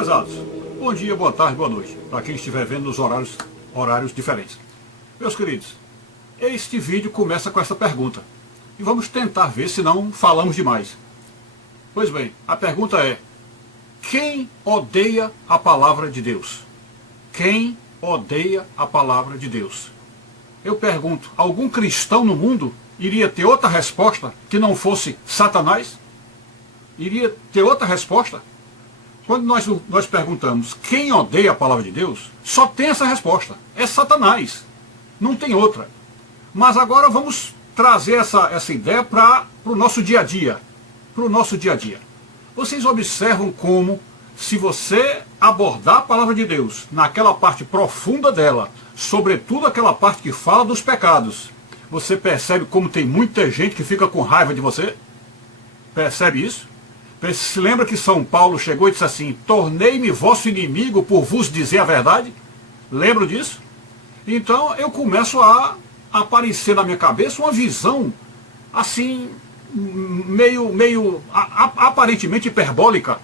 Prezados, bom dia, boa tarde, boa noite, para quem estiver vendo nos horários diferentes. Meus queridos, este vídeo começa com essa pergunta, e vamos tentar ver se não falamos demais. Pois bem, a pergunta é: quem odeia a palavra de Deus? Quem odeia a palavra de Deus? Eu pergunto, algum cristão no mundo iria ter outra resposta que não fosse Satanás? Iria ter outra resposta? Quando nós perguntamos quem odeia a palavra de Deus, só tem essa resposta, é Satanás, não tem outra. Mas agora vamos trazer essa ideia para o nosso dia a dia. Para o nosso dia a dia. Vocês observam como, se você abordar a palavra de Deus naquela parte profunda dela, sobretudo aquela parte que fala dos pecados, você percebe como tem muita gente que fica com raiva de você? Percebe isso? Se lembra que São Paulo chegou e disse assim: tornei-me vosso inimigo por vos dizer a verdade? Lembram disso? Então eu começo a aparecer na minha cabeça uma visão assim, meio aparentemente hiperbólica,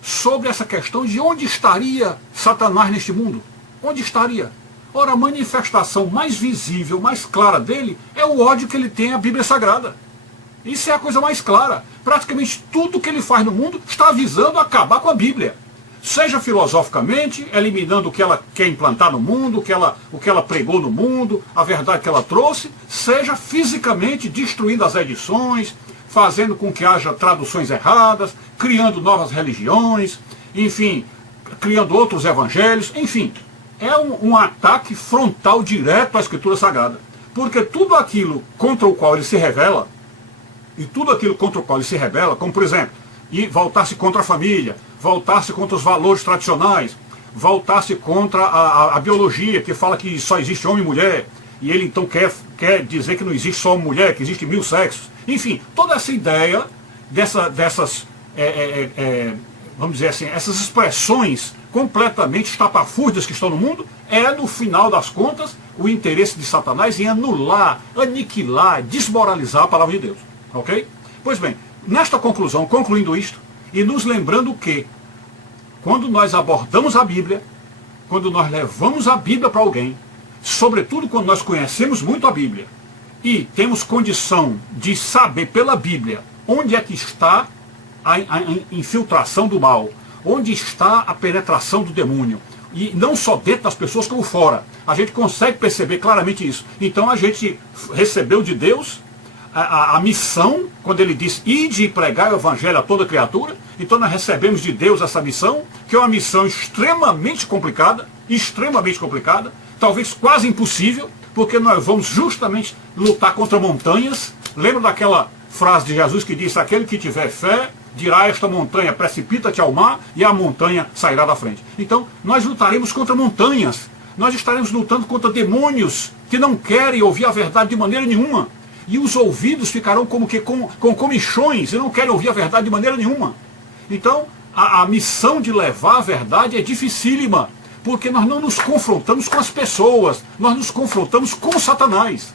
sobre essa questão de onde estaria Satanás neste mundo. Onde estaria? Ora, a manifestação mais visível, mais clara dele é o ódio que ele tem à Bíblia Sagrada. Isso é a coisa mais clara. Praticamente tudo que ele faz no mundo está visando acabar com a Bíblia. Seja filosoficamente, eliminando o que ela quer implantar no mundo, o que ela pregou no mundo, a verdade que ela trouxe, seja fisicamente destruindo as edições, fazendo com que haja traduções erradas, criando novas religiões, enfim, criando outros evangelhos, enfim. É um ataque frontal direto à Escritura Sagrada. Porque tudo aquilo contra o qual ele se revela, e tudo aquilo contra o qual ele se rebela, como por exemplo, voltar-se contra a família, voltar-se contra os valores tradicionais, voltar-se contra a biologia, que fala que só existe homem e mulher, e ele então quer dizer que não existe só uma mulher, que existe 1000 sexos. Enfim, toda essa ideia dessas, vamos dizer assim, essas expressões completamente estapafúrdias que estão no mundo, é, no final das contas, o interesse de Satanás em anular, aniquilar, desmoralizar a palavra de Deus. Ok? Pois bem, nesta conclusão, concluindo isto, e nos lembrando que, quando nós abordamos a Bíblia, quando nós levamos a Bíblia para alguém, sobretudo quando nós conhecemos muito a Bíblia, e temos condição de saber pela Bíblia onde é que está a infiltração do mal, onde está a penetração do demônio, e não só dentro das pessoas como fora, a gente consegue perceber claramente isso. Então a gente recebeu de Deus a missão, quando ele diz: ide e pregai o evangelho a toda criatura. Então nós recebemos de Deus essa missão, que é uma missão extremamente complicada, talvez quase impossível, porque nós vamos justamente lutar contra montanhas. Lembra daquela frase de Jesus que disse: aquele que tiver fé, dirá a esta montanha, precipita-te ao mar, e a montanha sairá da frente. Então nós lutaremos contra montanhas, nós estaremos lutando contra demônios que não querem ouvir a verdade de maneira nenhuma. E os ouvidos ficarão como que com comichões e não querem ouvir a verdade de maneira nenhuma. Então, a missão de levar a verdade é dificílima, porque nós não nos confrontamos com as pessoas, nós nos confrontamos com Satanás.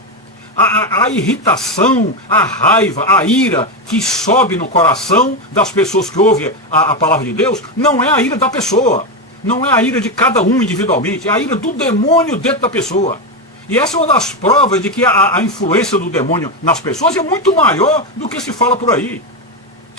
A irritação, a raiva, a ira que sobe no coração das pessoas que ouvem a palavra de Deus, não é a ira da pessoa, não é a ira de cada um individualmente, é a ira do demônio dentro da pessoa. E essa é uma das provas de que a influência do demônio nas pessoas é muito maior do que se fala por aí.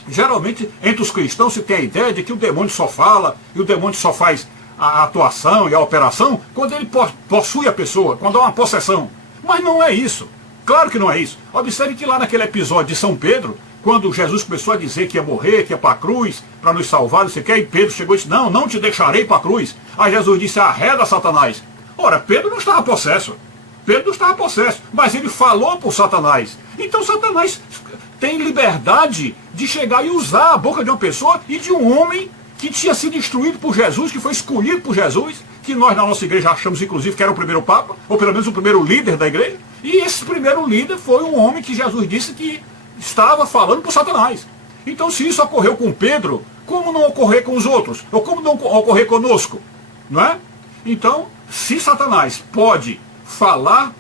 Geralmente, entre os cristãos, se tem a ideia de que o demônio só fala, e o demônio só faz a atuação e a operação quando ele possui a pessoa, quando há uma possessão. Mas não é isso. Claro que não é isso. Observe que lá naquele episódio de São Pedro, quando Jesus começou a dizer que ia morrer, que ia para a cruz, para nos salvar, não sei o que, e Pedro chegou e disse: não te deixarei para a cruz. Aí Jesus disse: arreda, Satanás. Ora, Pedro não estava possesso. Pedro estava possesso, mas ele falou por Satanás. Então Satanás tem liberdade de chegar e usar a boca de uma pessoa e de um homem que tinha sido instruído por Jesus, que foi escolhido por Jesus, que nós na nossa igreja achamos inclusive que era o primeiro Papa, ou pelo menos o primeiro líder da igreja. E esse primeiro líder foi um homem que Jesus disse que estava falando por Satanás. Então, se isso ocorreu com Pedro, como não ocorrer com os outros? Ou como não ocorrer conosco? Não é? Então, se Satanás pode falar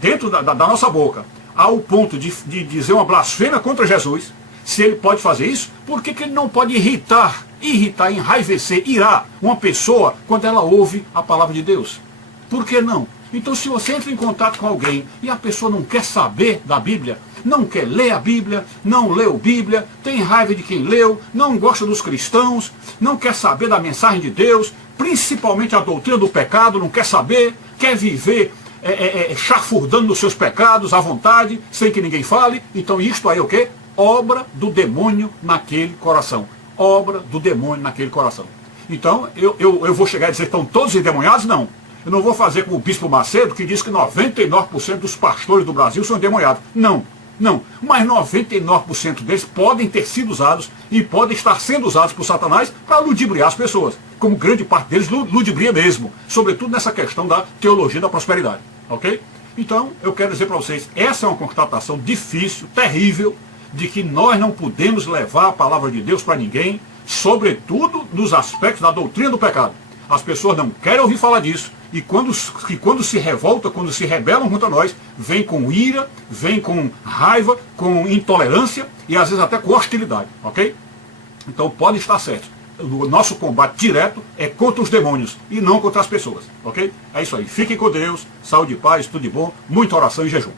dentro da nossa boca, ao ponto de dizer uma blasfêmia contra Jesus, se ele pode fazer isso, por que ele não pode irritar irritar, enraivecer, irar uma pessoa quando ela ouve a palavra de Deus? Por que não? Então, se você entra em contato com alguém e a pessoa não quer saber da Bíblia, não quer ler a Bíblia, não leu Bíblia, tem raiva de quem leu, não gosta dos cristãos, não quer saber da mensagem de Deus, principalmente a doutrina do pecado, não quer saber, quer viver chafurdando nos seus pecados à vontade, sem que ninguém fale, então isto aí é o quê? Obra do demônio naquele coração. Obra do demônio naquele coração. Então, eu vou chegar e dizer que estão todos endemoniados? Não. Eu não vou fazer como o Bispo Macedo, que diz que 99% dos pastores do Brasil são endemoniados. Não, não. Mas 99% deles podem ter sido usados e podem estar sendo usados por Satanás para ludibriar as pessoas. Como grande parte deles ludibria mesmo. Sobretudo nessa questão da teologia da prosperidade. Ok? Então, eu quero dizer para vocês, essa é uma constatação difícil, terrível, de que nós não podemos levar a palavra de Deus para ninguém, sobretudo nos aspectos da doutrina do pecado. As pessoas não querem ouvir falar disso, e quando se revoltam, quando se rebelam contra nós, vem com ira, vem com raiva, com intolerância e às vezes até com hostilidade, ok? Então pode estar certo. O nosso combate direto é contra os demônios e não contra as pessoas, ok? É isso aí. Fiquem com Deus, saúde e paz, tudo de bom, muita oração e jejum.